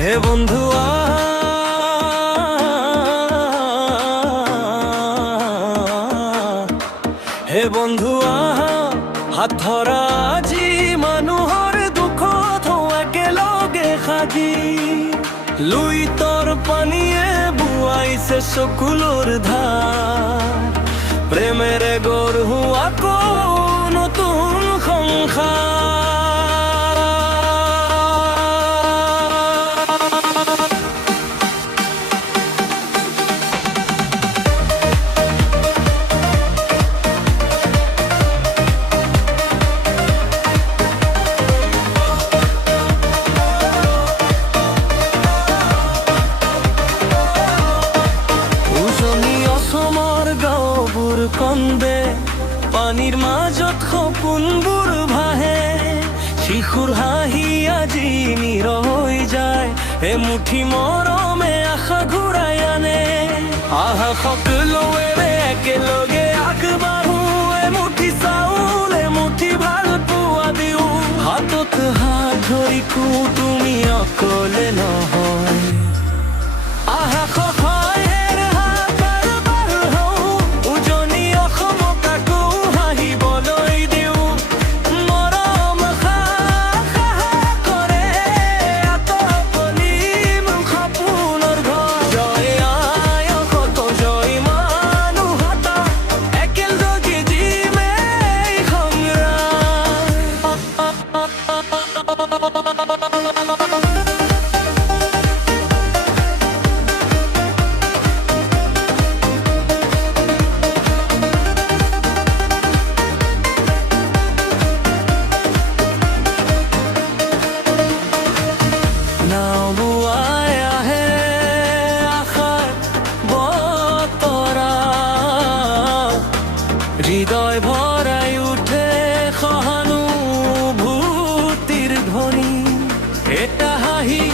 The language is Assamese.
হে বন্ধু হে বন্ধু হাত ধৰা আজি মানুহৰ দুখত একেলগে সাজি লুই তোৰ পানীয়ে বুৱাইছে চকুলৰ ধাৰ প্ৰেমেৰে গঢ়ো আকৌ নতুন সংসাৰ কন্দে পানীৰ মাজত সপোনবোৰ ভাহে শিশুৰ হাঁহি আজি নীৰ হৈ যায় এমুঠি মৰমে আশা ঘূৰাই আনে আহা সকলোৱে একেলগে আগবাঢ়ো এমুঠি চাউল এমুঠি ভাল পোৱা দিওঁ হাতত হাত ধৰি তুমি অকলে নহয় আহা হৃদয় ভৰাই উঠে সহানুভূতিৰ ধ্বনি এটা হাঁহি